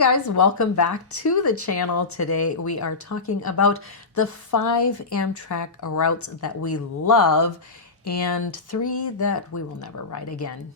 guys, welcome back to the channel. Today we are talking about the 5 Amtrak routes that we love and 3 that we will never ride again.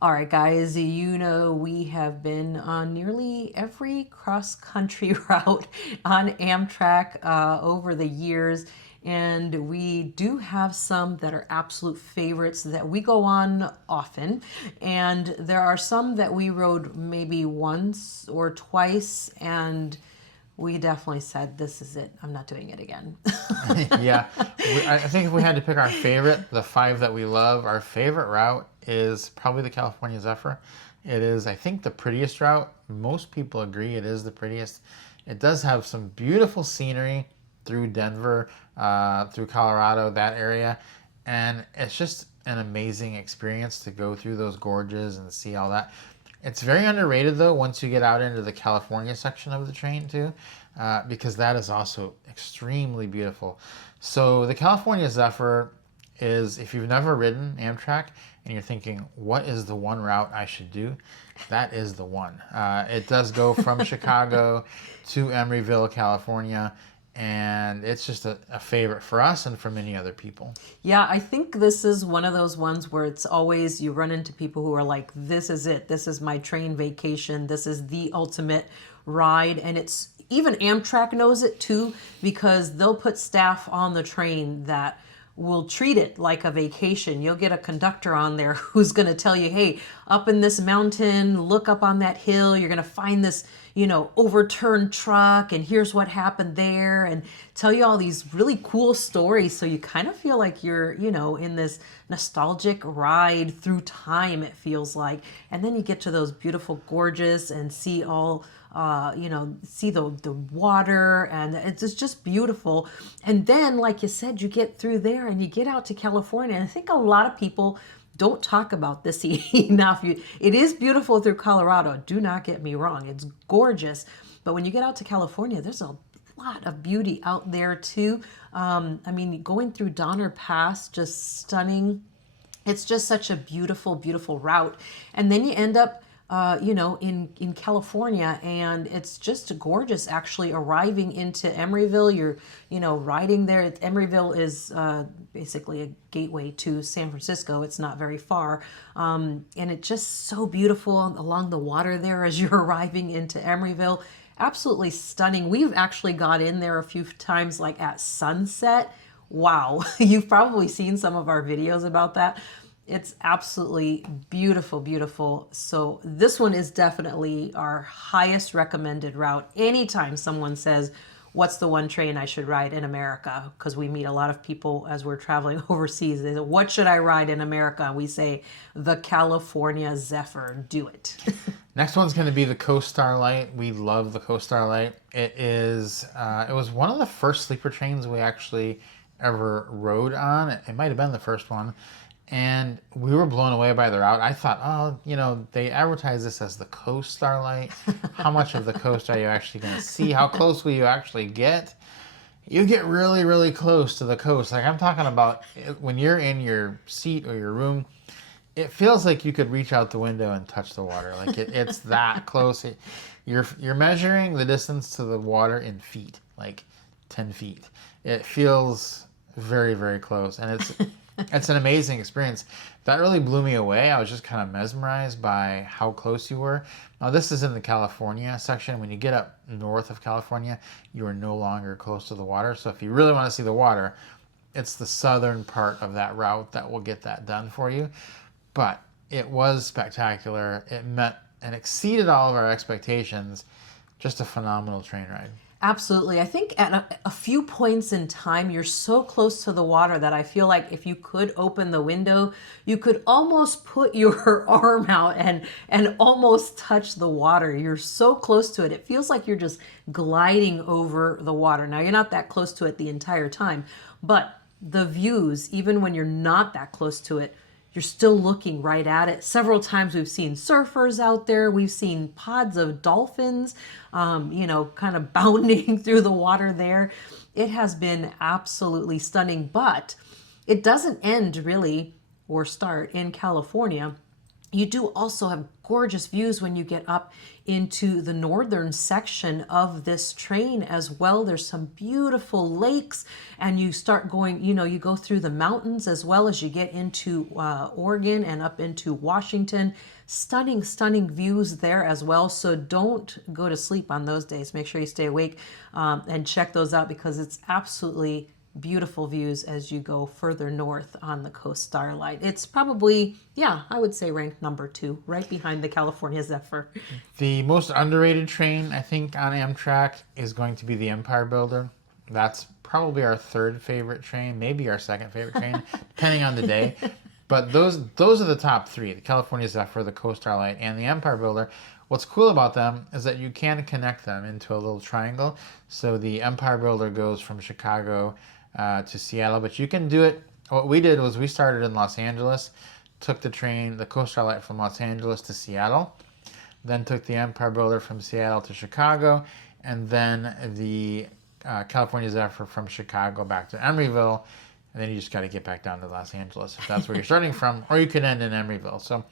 All right, guys, you know we have been on nearly every cross-country route on Amtrak over the years, and we do have some that are absolute favorites that we go on often, and there are some that we rode maybe once or twice, and we definitely said, this is it. I'm not doing it again. Yeah, I think if we had to pick our favorite, the 5 that we love, our favorite route is probably the California Zephyr. It is, I think, the prettiest route. Most people agree it is the prettiest. It does have some beautiful scenery through Denver, through Colorado, that area. And it's just an amazing experience to go through those gorges and see all that. It's very underrated, though, once you get out into the California section of the train, too, because that is also extremely beautiful. So the California Zephyr is, if you've never ridden Amtrak and you're thinking, what is the one route I should do? That is the one. It does go from Chicago to Emeryville, California, and it's just a favorite for us and for many other people. Yeah, I think this is one of those ones where it's always you run into people who are like, this is it. This is my train vacation. This is the ultimate ride. And it's even Amtrak knows it too, because they'll put staff on the train that will treat it like a vacation. You'll get a conductor on there who's going to tell you, hey, up in this mountain, look up on that hill, you're going to find this, overturned truck, and here's what happened there, and tell you all these really cool stories. So you kind of feel like you're, in this nostalgic ride through time, it feels like. And then you get to those beautiful gorges and see all see the water, and it's just beautiful. And then, like you said, you get through there and you get out to California. And I think a lot of people don't talk about this enough. It is beautiful through Colorado. Do not get me wrong. It's gorgeous. But when you get out to California, there's a lot of beauty out there too. Going through Donner Pass, just stunning. It's just such a beautiful, beautiful route. And then you end up in California, and it's just gorgeous actually arriving into Emeryville. You're, riding there. Emeryville is basically a gateway to San Francisco. It's not very far. And it's just so beautiful along the water there as you're arriving into Emeryville. Absolutely stunning. We've actually got in there a few times, like at sunset. Wow. You've probably seen some of our videos about that. It's absolutely beautiful, beautiful. So this one is definitely our highest recommended route. Anytime someone says, what's the one train I should ride in America? Because we meet a lot of people as we're traveling overseas. They say, what should I ride in America? And we say, the California Zephyr, do it. Next one's going to be the Coast Starlight. We love the Coast Starlight. It was one of the first sleeper trains we actually ever rode on. It might have been the first one. And we were blown away by the route. I thought, they advertise this as the Coast Starlight. How much of the coast are you actually going to see? How close will you actually get? You get really, really close to the coast. Like, I'm talking about when you're in your seat or your room, it feels like you could reach out the window and touch the water. Like, it's that close. You're measuring the distance to the water in feet, like 10 feet. It feels very, very close. And it's an amazing experience. That really blew me away. I was just kind of mesmerized by how close you were. Now, this is in the California section. When you get up north of California, you are no longer close to the water. So if you really want to see the water, it's the southern part of that route that will get that done for you. But it was spectacular. It met and exceeded all of our expectations. Just a phenomenal train ride. Absolutely. I think at a few points in time, you're so close to the water that I feel like if you could open the window, you could almost put your arm out and almost touch the water. You're so close to it. It feels like you're just gliding over the water. Now, you're not that close to it the entire time, but the views, even when you're not that close to it, you're still looking right at it. Several times we've seen surfers out there. We've seen pods of dolphins, kind of bounding through the water there. It has been absolutely stunning, but it doesn't end really or start in California. You do also have gorgeous views when you get up into the northern section of this train as well. There's some beautiful lakes, and you start going, you go through the mountains as well as you get into Oregon and up into Washington. Stunning, stunning views there as well. So don't go to sleep on those days. Make sure you stay awake and check those out, because it's absolutely beautiful views as you go further north on the Coast Starlight. It's probably, I would say ranked number 2, right behind the California Zephyr. The most underrated train, I think, on Amtrak is going to be the Empire Builder. That's probably our 3rd favorite train, maybe our 2nd favorite train, depending on the day. But those are the top 3, the California Zephyr, the Coast Starlight, and the Empire Builder. What's cool about them is that you can connect them into a little triangle. So the Empire Builder goes from Chicago to Seattle, but you can do it. What we did was we started in Los Angeles, took the train, the Coast Starlight, from Los Angeles to Seattle, then took the Empire Builder from Seattle to Chicago, and then the California Zephyr from Chicago back to Emeryville, and then you just got to get back down to Los Angeles if that's where you're starting from, or you can end in Emeryville. So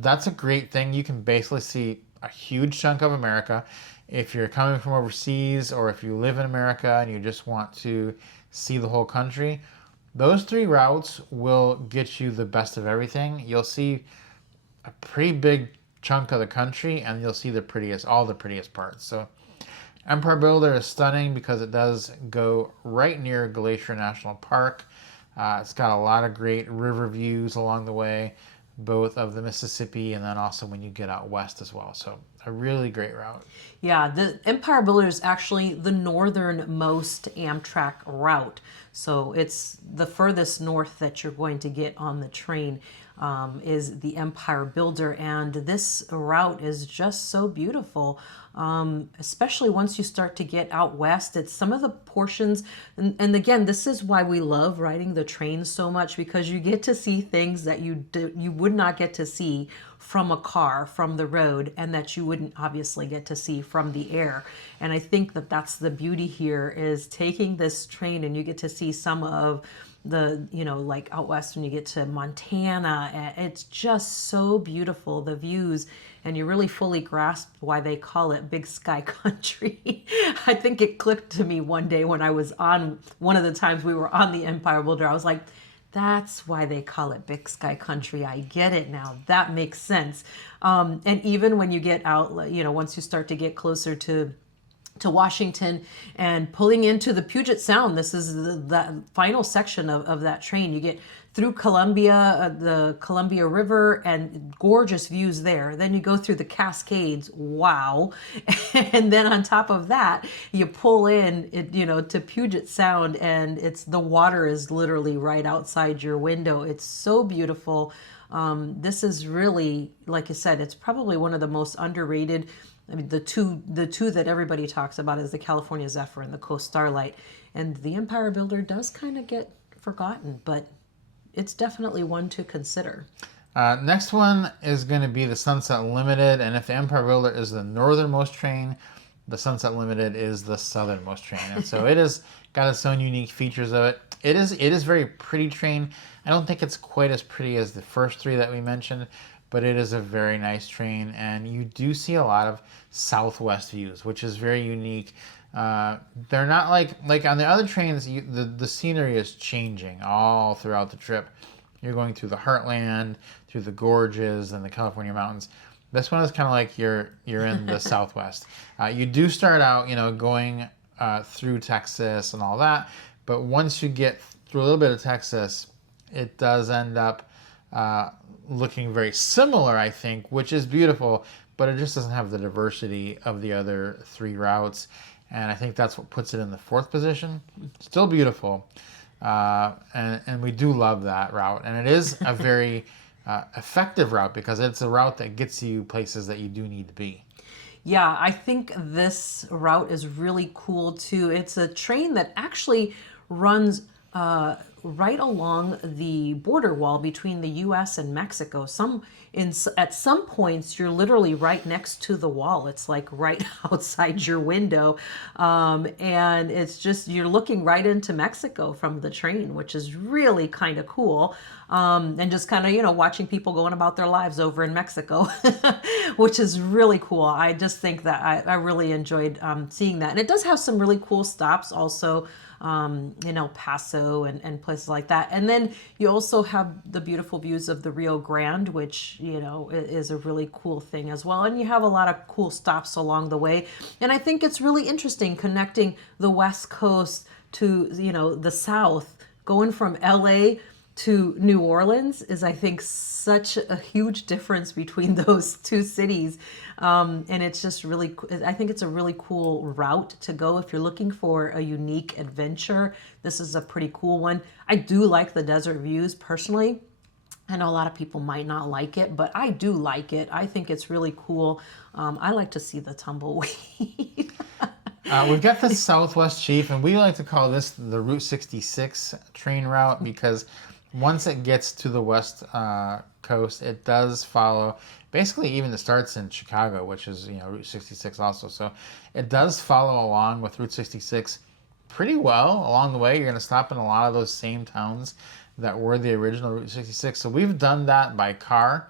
that's a great thing. You can basically see a huge chunk of America. If you're coming from overseas, or if you live in America and you just want to see the whole country, those 3 routes will get you the best of everything. You'll see a pretty big chunk of the country, and you'll see all the prettiest parts. So Empire Builder is stunning because it does go right near Glacier National Park. It's got a lot of great river views along the way, both of the Mississippi and then also when you get out west as well. So a really great route. Yeah, the Empire Builder is actually the northernmost Amtrak route. So it's the furthest north that you're going to get on the train is the Empire Builder. And this route is just so beautiful, especially once you start to get out west. It's some of the portions, and again, this is why we love riding the train so much, because you get to see things that you would not get to see from a car, from the road, and that you wouldn't obviously get to see from the air. And I think that that's the beauty here, is taking this train and you get to see some of the, like out west when you get to Montana. It's just so beautiful, the views, and you really fully grasp why they call it Big Sky Country. I think it clicked to me one day when I was on one of the times we were on the Empire Builder. I was like, that's why they call it Big Sky Country. I get it now. That makes sense. And even when you get out, once you start to get closer to Washington and pulling into the Puget Sound, this is the final section of that train. You get through Columbia, the Columbia River, and gorgeous views there. Then you go through the Cascades. Wow. And then on top of that, you pull in, to Puget Sound, and the water is literally right outside your window. It's so beautiful. This is really, like I said, it's probably one of the most underrated. I mean, the two that everybody talks about is the California Zephyr and the Coast Starlight. And the Empire Builder does kind of get forgotten, but it's definitely one to consider. Next one is going to be the Sunset Limited, and if the Empire Builder is the northernmost train, the Sunset Limited is the southernmost train. And so it has got its own unique features of it. It is very pretty train. I don't think it's quite as pretty as the first 3 that we mentioned, but it is a very nice train, and you do see a lot of southwest views, which is very unique. They're not like on the other trains, the scenery is changing all throughout the trip. You're going through the heartland, through the gorges and the California mountains. This one is kind of like you're in the Southwest. You do start out, going through Texas and all that, but once you get through a little bit of Texas, it does end up looking very similar, I think, which is beautiful, but it just doesn't have the diversity of the other 3 routes. And I think that's what puts it in the 4th position. Still beautiful. And we do love that route. And it is a very effective route because it's a route that gets you places that you do need to be. Yeah, I think this route is really cool too. It's a train that actually runs right along the border wall between the U.S. and Mexico. At some points you're literally right next to the wall. It's like right outside your window, and it's just you're looking right into Mexico from the train, which is really kind of cool. And just kind of watching people going about their lives over in Mexico, which is really cool. I just think that I really enjoyed seeing that, and it does have some really cool stops also in El Paso and places like that. And then you also have the beautiful views of the Rio Grande, which, is a really cool thing as well. And you have a lot of cool stops along the way. And I think it's really interesting connecting the West Coast to, the South, going from LA to New Orleans is, I think, such a huge difference between those two cities. And it's just really, I think it's a really cool route to go if you're looking for a unique adventure. This is a pretty cool one. I do like the desert views personally. I know a lot of people might not like it, but I do like it. I think it's really cool. I like to see the tumbleweed. We've got the Southwest Chief, and we like to call this the Route 66 train route because once it gets to the west coast, it does follow. Basically, even it starts in Chicago, which is Route 66 also. So it does follow along with Route 66 pretty well along the way. You're going to stop in a lot of those same towns that were the original Route 66. So we've done that by car,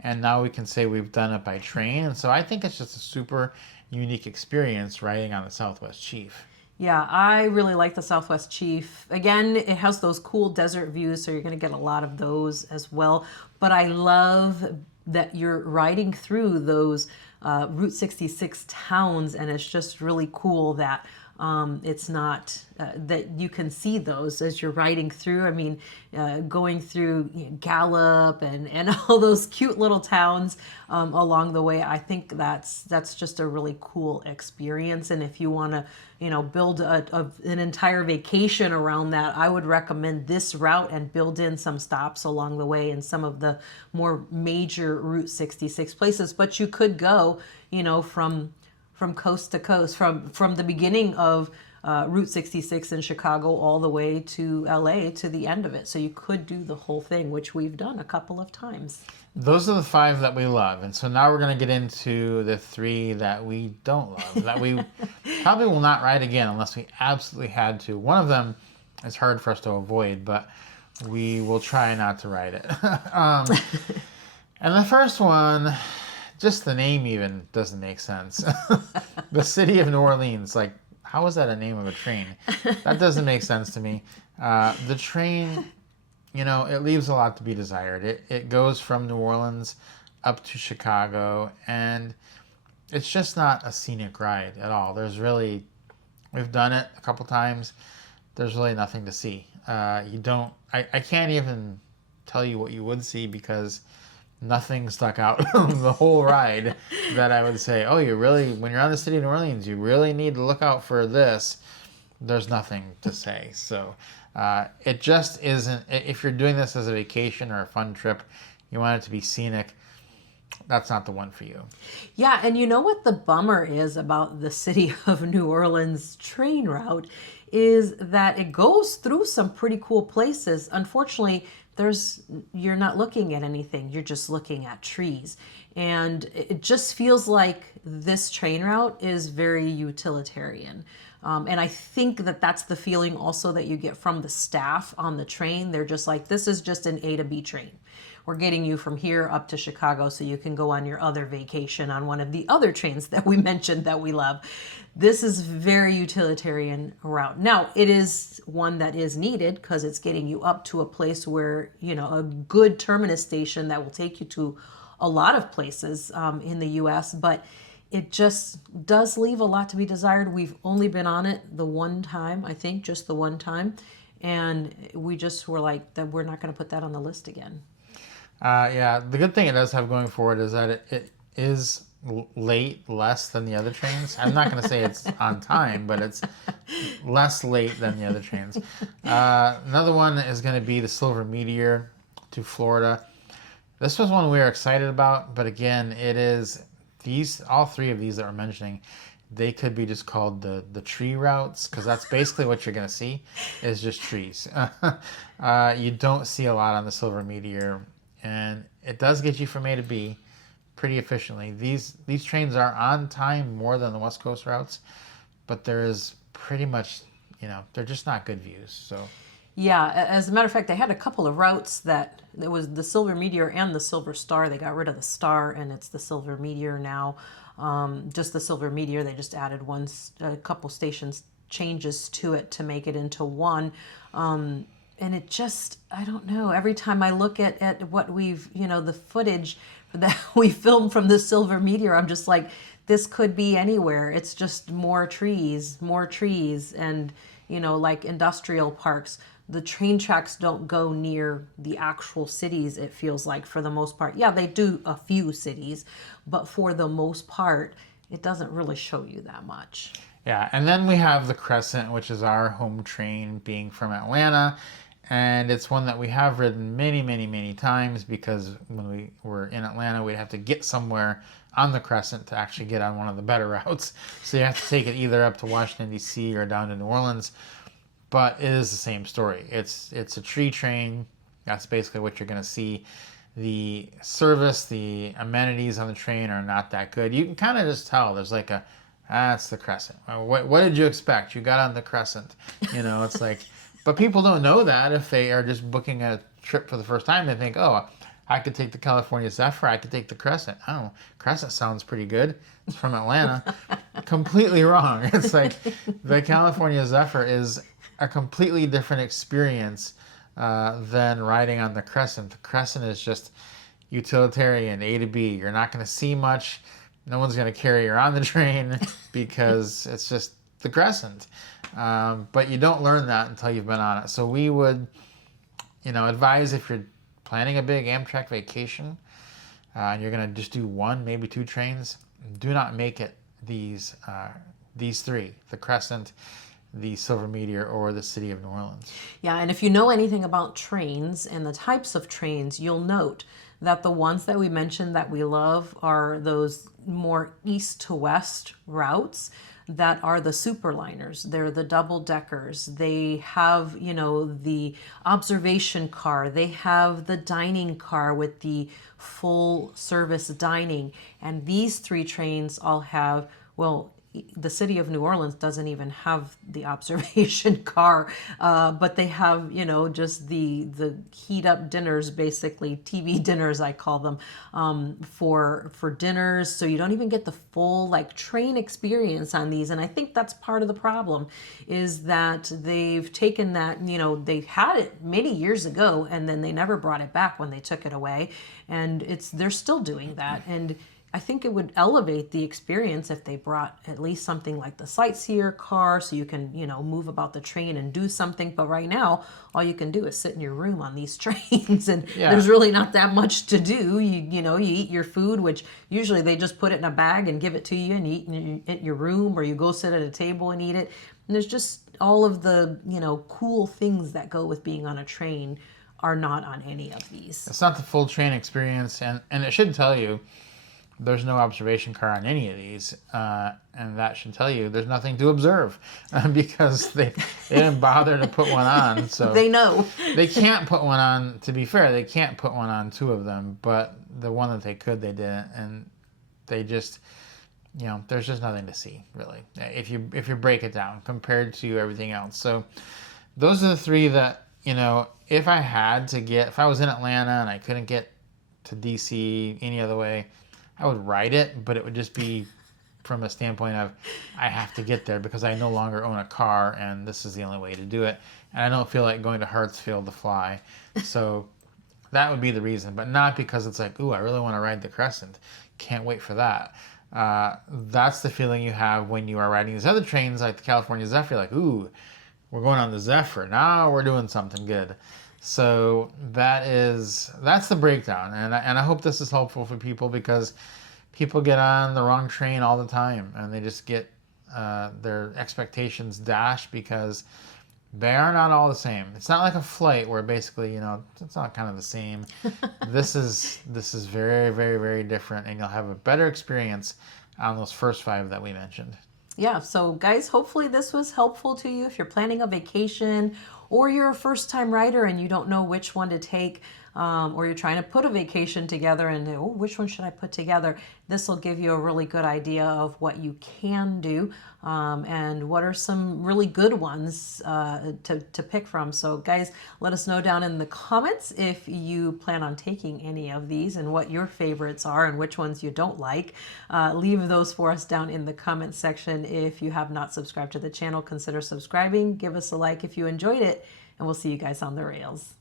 and now we can say we've done it by train. And so I think it's just a super unique experience riding on the Southwest Chief. Yeah, I really like the Southwest Chief. Again, it has those cool desert views, so you're going to get a lot of those as well. But I love that you're riding through those Route 66 towns, and it's just really cool that it's not that you can see those as you're riding through. I mean, going through Gallup and all those cute little towns along the way. I think that's just a really cool experience. And if you want to, build an entire vacation around that, I would recommend this route and build in some stops along the way in some of the more major Route 66 places. But you could go, from coast to coast, from the beginning of Route 66 in Chicago all the way to LA to the end of it. So you could do the whole thing, which we've done a couple of times. Those are the 5 that we love. And so now we're going to get into the 3 that we don't love, that we probably will not ride again unless we absolutely had to. One of them is hard for us to avoid, but we will try not to ride it. And the first one, just the name even doesn't make sense. The city of New Orleans, like, how is that a name of a train? That doesn't make sense to me. The train, it leaves a lot to be desired. It goes from New Orleans up to Chicago, and it's just not a scenic ride at all. We've done it a couple times. There's really nothing to see. I can't even tell you what you would see because nothing stuck out the whole ride that I would say, when you're on the city of New Orleans, you really need to look out for this. There's nothing to say. So it just isn't, if you're doing this as a vacation or a fun trip, you want it to be scenic, that's not the one for you. Yeah, and you know what the bummer is about the city of New Orleans train route is that it goes through some pretty cool places. Unfortunately, you're not looking at anything. You're just looking at trees. And it just feels like this train route is very utilitarian. And I think that that's the feeling also that you get from the staff on the train. They're just like, this is just an A to B train. We're getting you from here up to Chicago so you can go on your other vacation on one of the other trains that we mentioned that we love. This is very utilitarian route. Now, it is one that is needed because it's getting you up to a place where, a good terminus station that will take you to a lot of places in the U.S., but it just does leave a lot to be desired. We've only been on it the one time, I think, just the one time. And we just were like, that we're not going to put that on the list again. The good thing it does have going for it is that it is late less than the other trains. I'm not going to say it's on time, but it's less late than the other trains. Another one is going to be the Silver Meteor to Florida. This was one we were excited about, but again, it is all 3 of these that we're mentioning they could be just called the tree routes, because that's basically what you're going to see is just trees. You don't see a lot on the Silver Meteor, and it does get you from A to B pretty efficiently. These trains are on time more than the West Coast routes, but there is pretty much, they're just not good views. So Yeah, as a matter of fact, they had a couple of routes that it was the Silver Meteor and the Silver Star. They got rid of the Star, and it's the Silver Meteor now. Just the Silver Meteor. They just added a couple stations changes to it to make it into one. And it just, I don't know. Every time I look at what we've, the footage that we filmed from the Silver Meteor, I'm just like, this could be anywhere. It's just more trees, and like industrial parks. The train tracks don't go near the actual cities, it feels like, for the most part. Yeah, they do a few cities, but for the most part, it doesn't really show you that much. yeah, and then we have the Crescent, which is our home train, being from Atlanta. And it's one that we have ridden many, many, many times, because when we were in Atlanta, we'd have to get somewhere on the Crescent to actually get on one of the better routes. So you have to take it either up to Washington, D.C. or down to New Orleans. But it is the same story. It's a tree train. That's basically what you're going to see. The service, the amenities on the train are not that good. You can kind of just tell. There's like that's the Crescent. What did you expect? You got on the Crescent. It's like, but people don't know that if they are just booking a trip for the first time. They think, oh, I could take the California Zephyr. I could take the Crescent. Oh, Crescent sounds pretty good. It's from Atlanta. Completely wrong. It's like the California Zephyr is a completely different experience than riding on the Crescent. The Crescent is just utilitarian, A to B. You're not going to see much. No one's going to carry you on the train because it's just the Crescent. But you don't learn that until you've been on it. So we would, advise, if you're planning a big Amtrak vacation and you're going to just do one, maybe two trains, do not make it these three: the Crescent, the Silver Meteor, or the City of New Orleans. Yeah, and if you know anything about trains and the types of trains, you'll note that the ones that we mentioned that we love are those more east to west routes that are the superliners. They're the double deckers. They have, the observation car. They have the dining car with the full service dining. And these three trains all have, well, the City of New Orleans doesn't even have the observation car, but they have, just the heat up dinners, basically TV dinners, I call them, for dinners. So you don't even get the full train experience on these. And I think that's part of the problem, is that they've taken that, they had it many years ago, and then they never brought it back when they took it away, and they're still doing that. And I think it would elevate the experience if they brought at least something like the sightseer car, so you can, move about the train and do something. But right now, all you can do is sit in your room on these trains, and there's really not that much to do. You eat your food, which usually they just put it in a bag and give it to you, and you eat in your room, or you go sit at a table and eat it. And there's just all of the, cool things that go with being on a train are not on any of these. It's not the full train experience, and it should tell you there's no observation car on any of these, and that should tell you there's nothing to observe because they didn't bother to put one on. So they know. They can't put one on. To be fair, they can't put one on two of them, but the one that they could, they didn't, and they just, there's just nothing to see really if you break it down compared to everything else. So those are the three that, if I was in Atlanta and I couldn't get to DC any other way, I would ride it, but it would just be from a standpoint of I have to get there because I no longer own a car and this is the only way to do it. And I don't feel like going to Hartsfield to fly. So that would be the reason, but not because it's like, ooh, I really want to ride the Crescent. Can't wait for that. That's the feeling you have when you are riding these other trains like the California Zephyr. Like, ooh, we're going on the Zephyr. Now we're doing something good. So that's the breakdown, and I hope this is helpful for people, because people get on the wrong train all the time, and they just get their expectations dashed because they are not all the same. It's not like a flight where basically it's not kind of the same. This is very, very, very different, and you'll have a better experience on those first five that we mentioned. Yeah, so guys, hopefully this was helpful to you if you're planning a vacation or you're a first time rider and you don't know which one to take, or you're trying to put a vacation together and oh, which one should I put together? This will give you a really good idea of what you can do, and what are some really good ones to pick from. So guys, let us know down in the comments if you plan on taking any of these and what your favorites are and which ones you don't like. Leave those for us down in the comments section. If you have not subscribed to the channel, consider subscribing. Give us a like if you enjoyed it, and we'll see you guys on the rails.